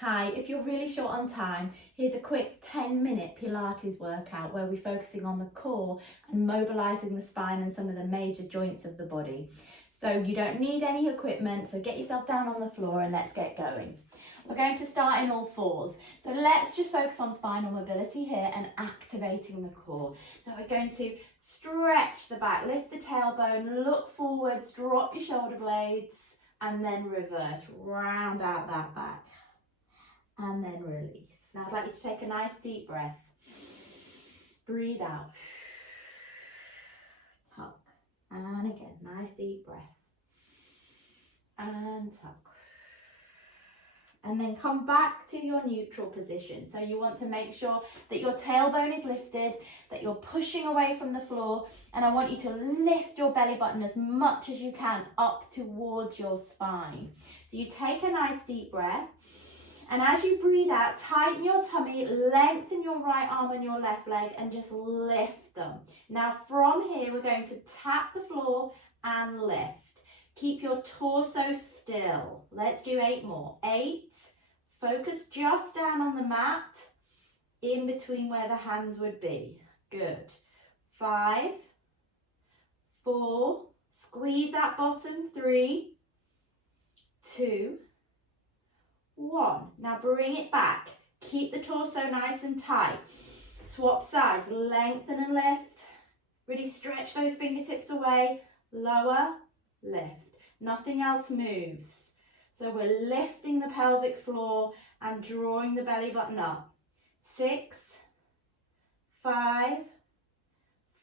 Hi, if you're really short on time, here's a quick 10-minute Pilates workout where we're focusing on the core and mobilising the spine and some of the major joints of the body. So you don't need any equipment, so get yourself down on the floor and let's get going. We're going to start in all fours. So let's just focus on spinal mobility here and activating the core. So we're going to stretch the back, lift the tailbone, look forwards, drop your shoulder blades, and then reverse, round out that back. And then release. Now I'd like you to take a nice deep breath. Breathe out. Tuck. And again, nice deep breath. And tuck. And then come back to your neutral position. So you want to make sure that your tailbone is lifted, that you're pushing away from the floor, and I want you to lift your belly button as much as you can up towards your spine. So you take a nice deep breath. And as you breathe out, tighten your tummy, lengthen your right arm and your left leg and just lift them. Now from here, we're going to tap the floor and lift. Keep your torso still. Let's do 8 more. 8, focus just down on the mat, in between where the hands would be. Good. 5, 4, squeeze that bottom. 3, 2, 1. Now bring it back. Keep the torso nice and tight. Swap sides, lengthen and lift. Really stretch those fingertips away. Lower, lift. Nothing else moves. So we're lifting the pelvic floor and drawing the belly button up. 6, 5,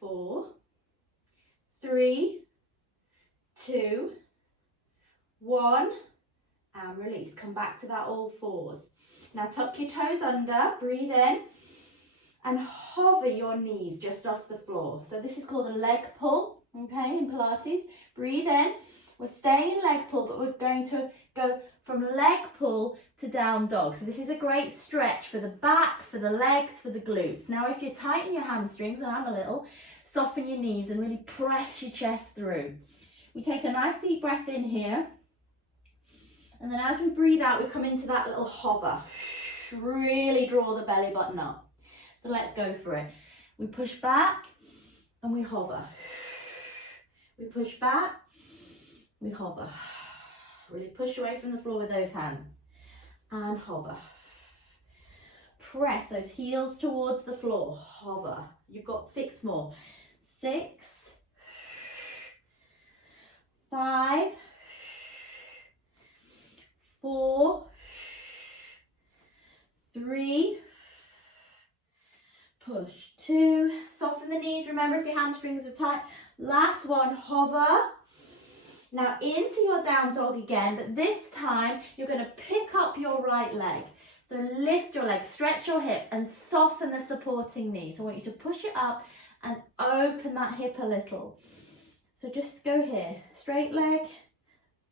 4, 3, 2, 1. And release. Come back to that all fours. Now tuck your toes under, breathe in, and hover your knees just off the floor. So this is called a leg pull, okay, in Pilates. Breathe in. We're staying in leg pull, but we're going to go from leg pull to down dog. So this is a great stretch for the back, for the legs, for the glutes. Now if you tighten your hamstrings, and I'm a little, soften your knees and really press your chest through. We take a nice deep breath in here. And then as we breathe out, we come into that little hover. Really draw the belly button up. So let's go for it. We push back and we hover. We push back, we hover. Really push away from the floor with those hands. And hover. Press those heels towards the floor. Hover. You've got 6 more. 6, 5, 4, 3, push, 2, soften the knees. Remember if your hamstrings are tight. Last one, hover. Now into your down dog again, but this time you're going to pick up your right leg. So lift your leg, stretch your hip and soften the supporting knee. So I want you to push it up and open that hip a little. So just go here, straight leg,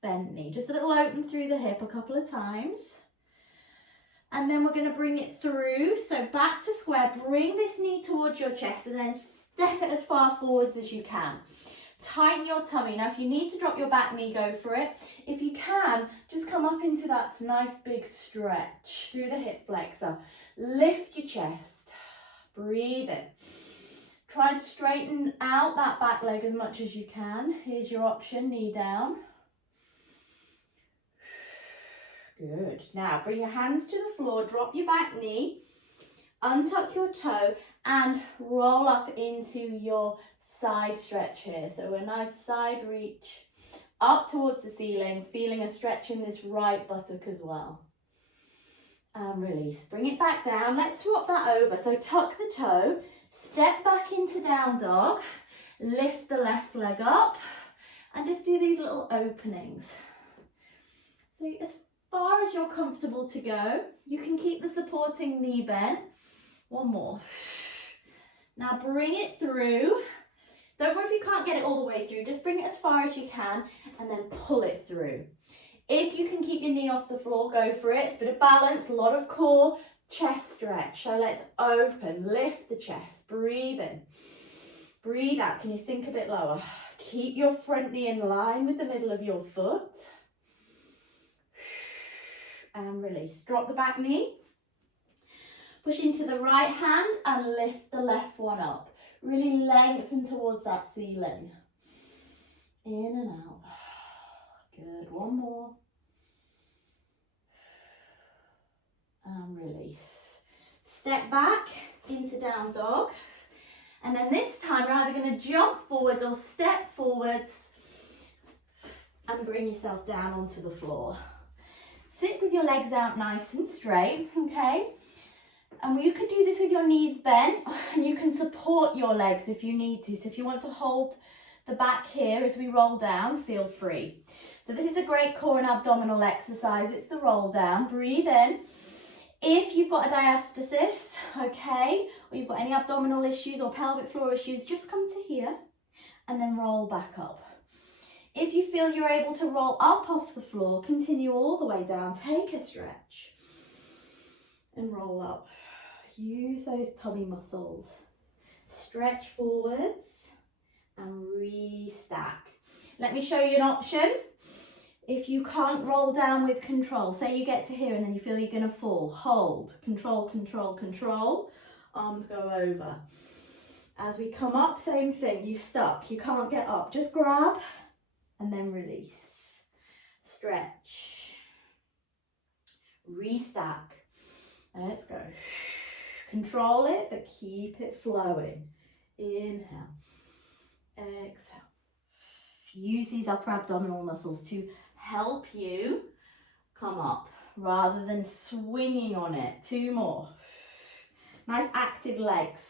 bent knee, just a little open through the hip a couple of times. And then we're going to bring it through. So back to square, bring this knee towards your chest and then step it as far forwards as you can. Tighten your tummy. Now if you need to drop your back knee, go for it. If you can, just come up into that nice big stretch through the hip flexor. Lift your chest. Breathe in. Try and straighten out that back leg as much as you can. Here's your option, knee down. Good. Now bring your hands to the floor, drop your back knee, untuck your toe and roll up into your side stretch here. So a nice side reach up towards the ceiling, feeling a stretch in this right buttock as well. And release. Bring it back down. Let's swap that over. So tuck the toe, step back into down dog, lift the left leg up and just do these little openings. So as far as you're comfortable to go, you can keep the supporting knee bent. One more. Now bring it through. Don't worry if you can't get it all the way through, just bring it as far as you can and then pull it through. If you can keep your knee off the floor, go for it. It's a bit of balance, a lot of core, chest stretch. So let's open, lift the chest, breathe in, breathe out. Can you sink a bit lower? Keep your front knee in line with the middle of your foot. and release. Drop the back knee. Push into the right hand and lift the left one up. Really lengthen towards that ceiling. In and out. Good, one more. And release. Step back into down dog. And then this time you're either going to jump forwards or step forwards and bring yourself down onto the floor. Sit with your legs out nice and straight, okay? And you can do this with your knees bent, and you can support your legs if you need to. So if you want to hold the back here as we roll down, feel free. So this is a great core and abdominal exercise. It's the roll down. Breathe in. If you've got a diastasis, okay, or you've got any abdominal issues or pelvic floor issues, just come to here and then roll back up. If you feel you're able to roll up off the floor, continue all the way down. Take a stretch and roll up. Use those tummy muscles. Stretch forwards and restack. Let me show you an option. If you can't roll down with control, say you get to here and then you feel you're going to fall, hold, control, control, control, arms go over. As we come up, same thing, you stuck, you can't get up, just grab and then release. Stretch, restack, let's go. Control it, but keep it flowing. Inhale, exhale. Use these upper abdominal muscles to help you come up rather than swinging on it. 2 more. Nice active legs.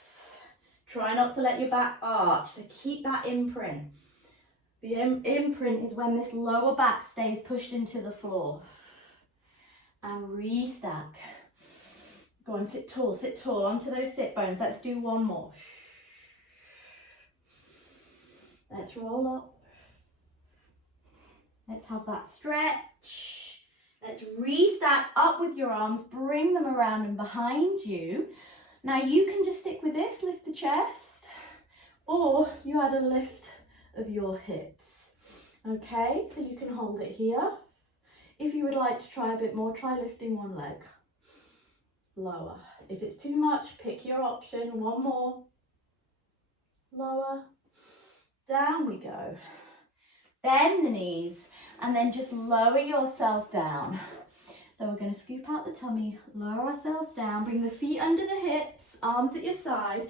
Try not to let your back arch, so keep that imprint. The imprint is when this lower back stays pushed into the floor. And restack. Go on, sit tall onto those sit bones. Let's do 1 more. Let's roll up. Let's have that stretch. Let's restack up with your arms, bring them around and behind you. Now you can just stick with this, lift the chest, or you add a lift of your hips. Okay, so you can hold it here. If you would like to try a bit more, try lifting 1 leg. Lower. If it's too much, pick your option. 1 more. Lower. Down we go. Bend the knees and then just lower yourself down. So we're going to scoop out the tummy, lower ourselves down, bring the feet under the hips, arms at your side,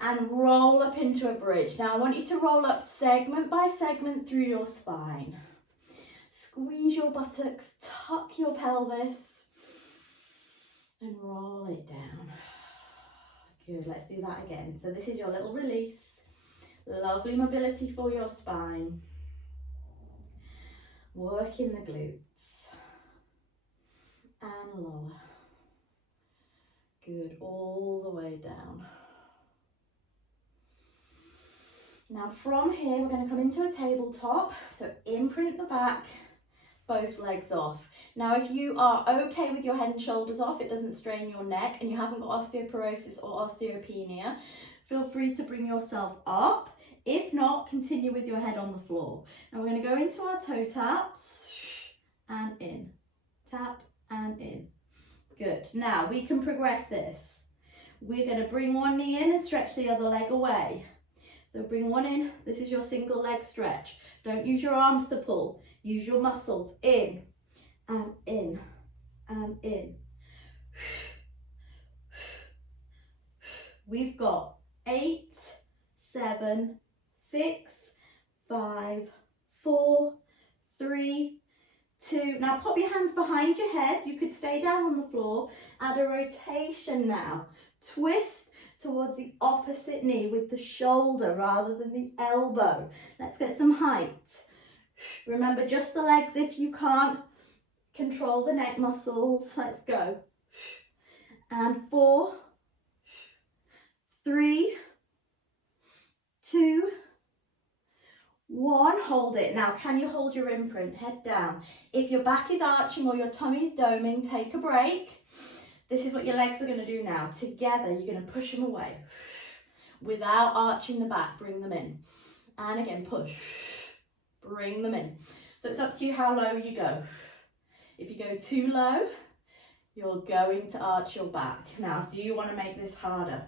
and roll up into a bridge. Now I want you to roll up segment by segment through your spine. Squeeze your buttocks, tuck your pelvis, and roll it down. Good, let's do that again. So this is your little release. Lovely mobility for your spine. Working the glutes and lower. Good, all the way down. Now from here, we're going to come into a tabletop. So imprint the back, both legs off. Now if you are okay with your head and shoulders off, it doesn't strain your neck and you haven't got osteoporosis or osteopenia, feel free to bring yourself up. If not, continue with your head on the floor. Now we're going to go into our toe taps and in. Tap and in. Good. Now we can progress this. We're going to bring 1 knee in and stretch the other leg away. So bring 1 in. This is your single leg stretch. Don't use your arms to pull. Use your muscles. In and in and in. We've got 8, 7, 6, 5, 4, 3, 2. Now pop your hands behind your head. You could stay down on the floor. Add a rotation now. Twist towards the opposite knee with the shoulder rather than the elbow. Let's get some height. Remember, just the legs if you can't control the neck muscles. Let's go. And 4, 3, 2, 1, hold it. Now, can you hold your imprint? Head down. If your back is arching or your tummy's doming, take a break. This is what your legs are going to do now. Together, you're going to push them away. Without arching the back, bring them in. And again, push. Bring them in. So it's up to you how low you go. If you go too low, you're going to arch your back. Now, do you want to make this harder?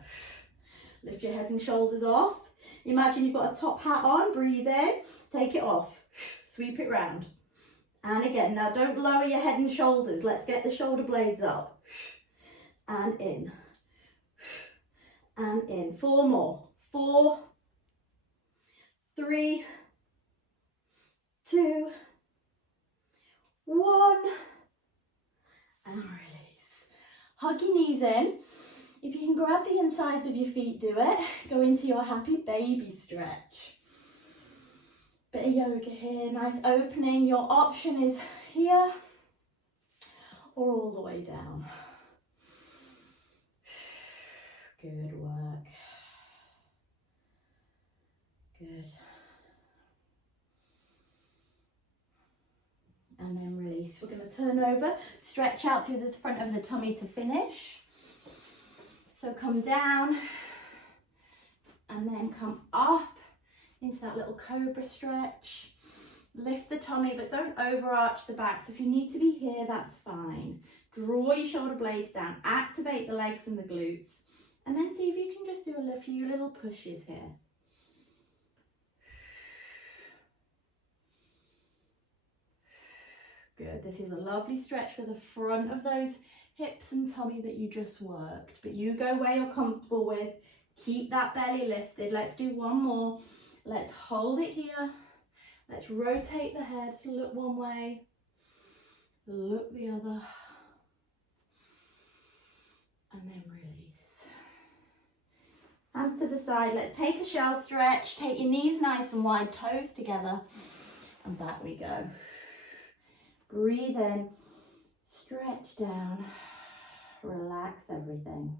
Lift your head and shoulders off. Imagine you've got a top hat on, breathe in, take it off, sweep it round. And again, now don't lower your head and shoulders. Let's get the shoulder blades up. And in. And in. 4 more. 4, 3, 2, 1. And release. Hug your knees in. If you can grab the insides of your feet, do it. Go into your happy baby stretch. Bit of yoga here, nice opening. Your option is here or all the way down. Good work. Good. And then release. We're going to turn over, stretch out through the front of the tummy to finish. So come down and then come up into that little cobra stretch. Lift the tummy, but don't overarch the back. So if you need to be here, that's fine. Draw your shoulder blades down, activate the legs and the glutes, and then see if you can just do a few little pushes here. Good. This is a lovely stretch for the front of those hips and tummy that you just worked, but you go where you're comfortable with. Keep that belly lifted. Let's do one more. Let's hold it here. Let's rotate the head to look one way, look the other, and then release. Hands to the side. Let's take a shell stretch. Take your knees nice and wide, toes together, and back we go. Breathe in, stretch down, relax everything.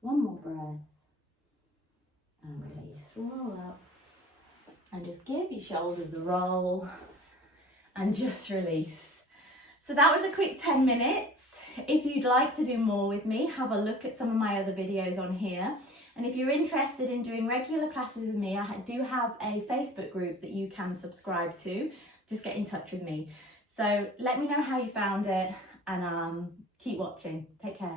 One more breath. And release, roll up. And just give your shoulders a roll. And just release. So that was a quick 10 minutes. If you'd like to do more with me, have a look at some of my other videos on here. And if you're interested in doing regular classes with me, I do have a Facebook group that you can subscribe to. Just get in touch with me. So let me know how you found it and keep watching. Take care.